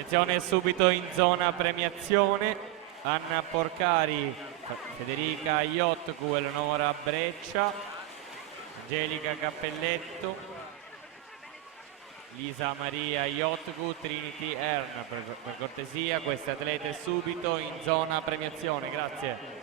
Attenzione subito in zona premiazione, Anna Porcari, Federica Iotcu, Eleonora Breccia, Angelica Cappelletto, Lisa Maria Iotcu, Trinity Ern. Per cortesia queste atlete subito in zona premiazione, grazie.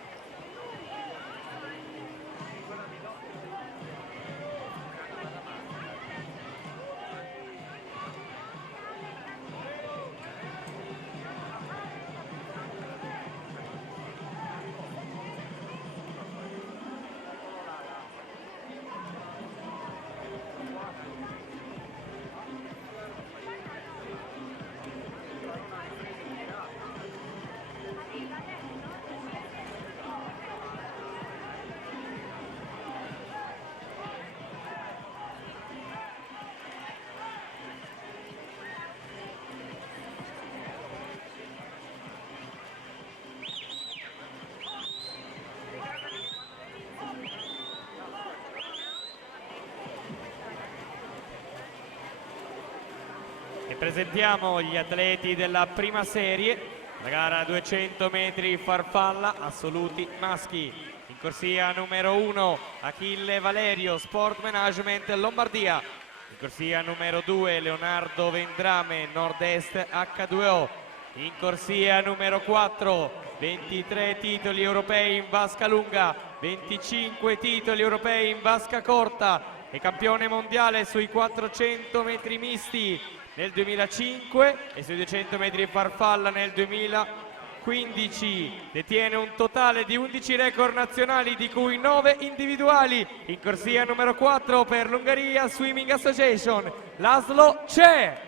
E presentiamo gli atleti della prima serie, la gara 200 metri farfalla assoluti maschi. In corsia numero 1 Achille Valerio, Sport Management Lombardia. In corsia numero 2 Leonardo Vendrame, Nord-Est H2O. In corsia numero 4 23 titoli europei in vasca lunga, 25 titoli europei in vasca corta e campione mondiale sui 400 metri misti nel 2005 e sui 200 metri farfalla nel 2015. Detiene un totale di 11 record nazionali, di cui 9 individuali. In corsia numero 4 per l'Ungheria Swimming Association, Laszlo Cseh.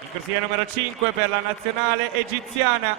In corsia numero 5 per la nazionale egiziana